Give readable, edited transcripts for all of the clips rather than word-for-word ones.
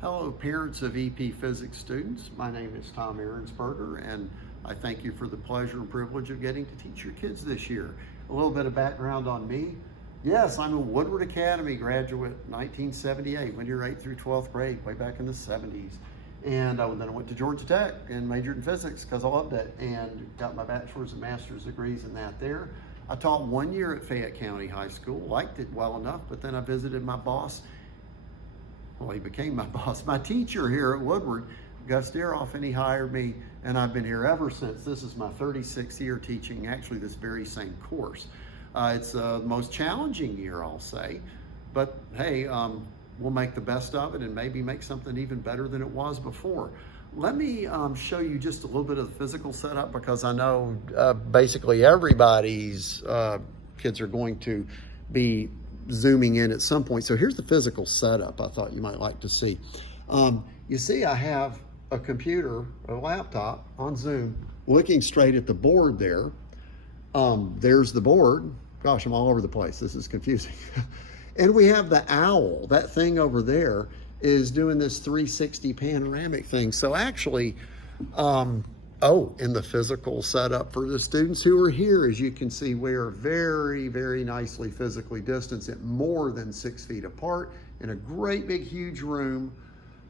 Hello, parents of EP Physics students. My name is Tom Ahrensberger, and I thank you for the pleasure and privilege of getting to teach your kids this year. A little bit of background on me. Yes, I'm a Woodward Academy graduate, 1978, went here 8th through 12th grade, way back in the 70s. And then I went to Georgia Tech and majored in physics because I loved it, and got my bachelor's and master's degrees in that there. I taught 1 year at Fayette County High School, liked it well enough, but then I visited my boss. Well, he became my boss, my teacher here at Woodward, Gus Deroff, and he hired me, and I've been here ever since. This is my 36th year teaching, actually this very same course. It's the most challenging year, I'll say, but hey, we'll make the best of it and maybe make something even better than it was before. Let me show you just a little bit of the physical setup, because I know basically everybody's kids are going to be zooming in at some point. So here's the physical setup I thought you might like to see. You see I have a computer, a laptop on Zoom, looking straight at the board there. There's the board. Gosh, I'm all over the place. This is confusing. And we have the owl. That thing over there is doing this 360 panoramic thing. So actually, in the physical setup for the students who are here, as you can see, we are very, very nicely physically distanced at more than 6 feet apart in a great big huge room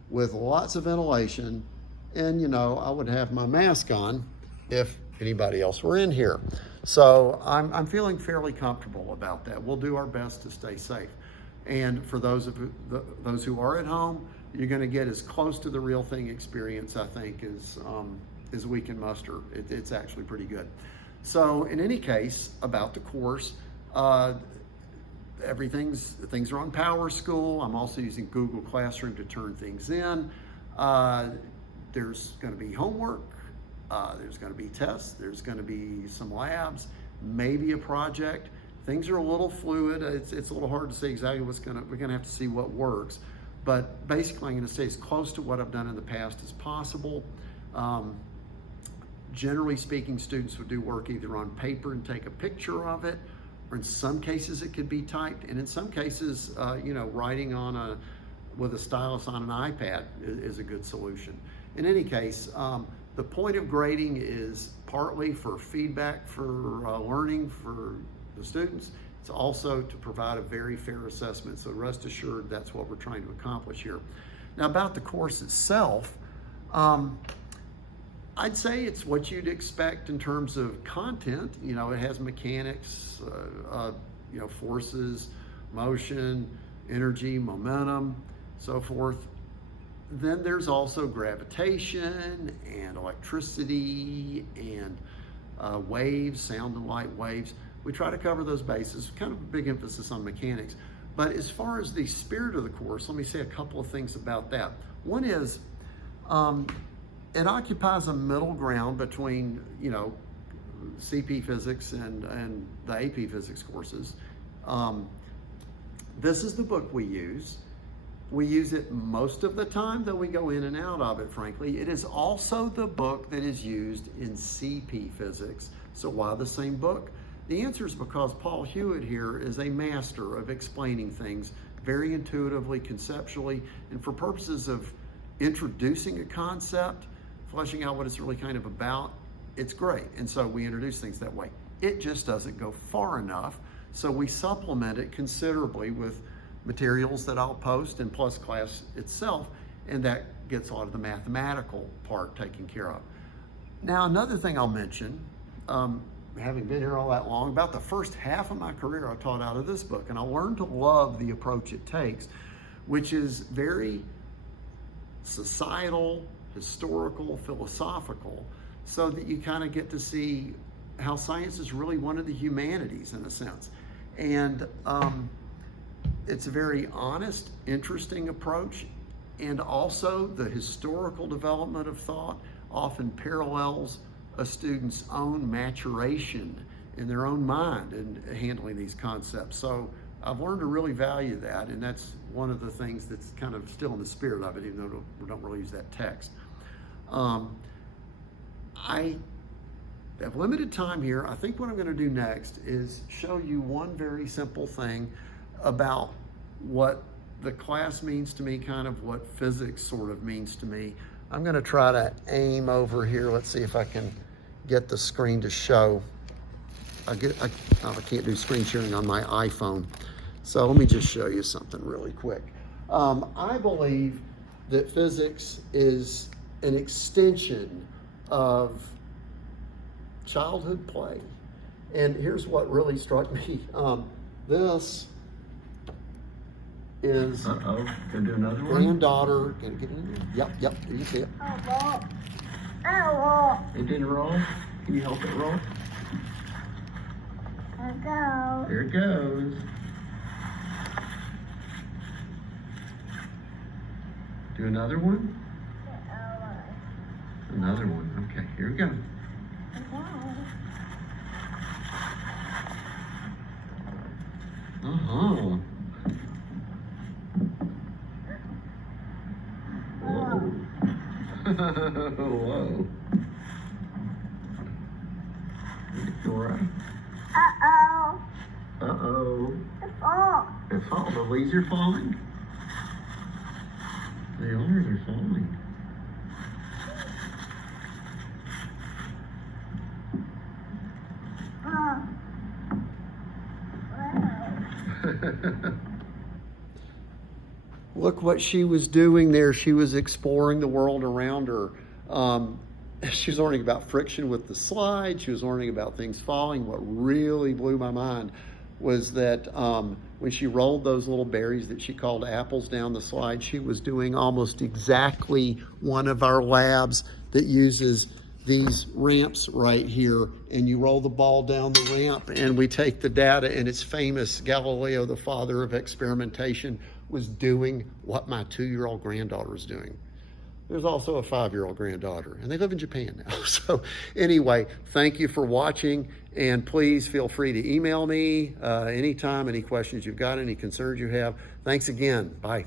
with lots of ventilation. And you know, I would have my mask on if anybody else were in here. So I'm feeling fairly comfortable about that. We'll do our best to stay safe. And for those who are at home, you're going to get as close to the real thing experience, I think, as we can muster. It's actually pretty good. So in any case, about the course, things are on PowerSchool. I'm also using Google Classroom to turn things in. There's going to be homework. There's going to be tests. There's going to be some labs, maybe a project. Things are a little fluid. It's a little hard to say exactly we're going to have to see what works. But basically, I'm going to stay as close to what I've done in the past as possible. Generally speaking, students would do work either on paper and take a picture of it, or in some cases it could be typed, and in some cases, writing with a stylus on an iPad is a good solution. In any case, the point of grading is partly for feedback for learning for the students. It's also to provide a very fair assessment, so rest assured that's what we're trying to accomplish here. Now, about the course itself, I'd say it's what you'd expect in terms of content. You know, it has mechanics, forces, motion, energy, momentum, so forth. Then there's also gravitation and electricity and waves, sound and light waves. We try to cover those bases, kind of a big emphasis on mechanics. But as far as the spirit of the course, let me say a couple of things about that. One is, it occupies a middle ground between, CP Physics and the AP Physics courses. This is the book we use. We use it most of the time, though we go in and out of it, frankly. It is also the book that is used in CP Physics. So why the same book? The answer is because Paul Hewitt here is a master of explaining things very intuitively, conceptually, and for purposes of introducing a concept, fleshing out what it's really kind of about, it's great. And so we introduce things that way. It just doesn't go far enough, so we supplement it considerably with materials that I'll post and plus class itself, and that gets a lot of the mathematical part taken care of. Now, another thing I'll mention, having been here all that long, about the first half of my career I taught out of this book, and I learned to love the approach it takes, which is very societal, historical, philosophical, so that you kind of get to see how science is really one of the humanities in a sense. And it's a very honest, interesting approach, and also the historical development of thought often parallels a student's own maturation in their own mind in handling these concepts. So I've learned to really value that, and that's one of the things that's kind of still in the spirit of it, even though we don't really use that text. I have limited time here. I think what I'm going to do next is show you one very simple thing about what the class means to me kind of what physics sort of means to me. I'm gonna try to aim over here. Let's see if I can get the screen to show. I can't do screen sharing on my iPhone. So let me just show you something really quick. I believe that physics is an extension of childhood play. And here's what really struck me. This is Gonna do another one? granddaughter. Can I get in there? Yep, you see it. It didn't roll? Can you help it roll? There it goes. Do another one? Another one. Okay, here we go. Uh-huh. Whoa. Whoa. Dora. Uh-oh. It's falling. The leaves are falling. They are. They're falling. Look what she was doing there. She was exploring the world around her. She was learning about friction with the slide. She was learning about things falling. What really blew my mind was that when she rolled those little berries that she called apples down the slide, she was doing almost exactly one of our labs that uses these ramps right here, and you roll the ball down the ramp and we take the data, and it's famous. Galileo, the father of experimentation, was doing what my 2-year-old granddaughter is doing. There's also a 5-year-old granddaughter, and they live in Japan now. So anyway, thank you for watching, and please feel free to email me anytime, any questions you've got, any concerns you have. Thanks again. Bye.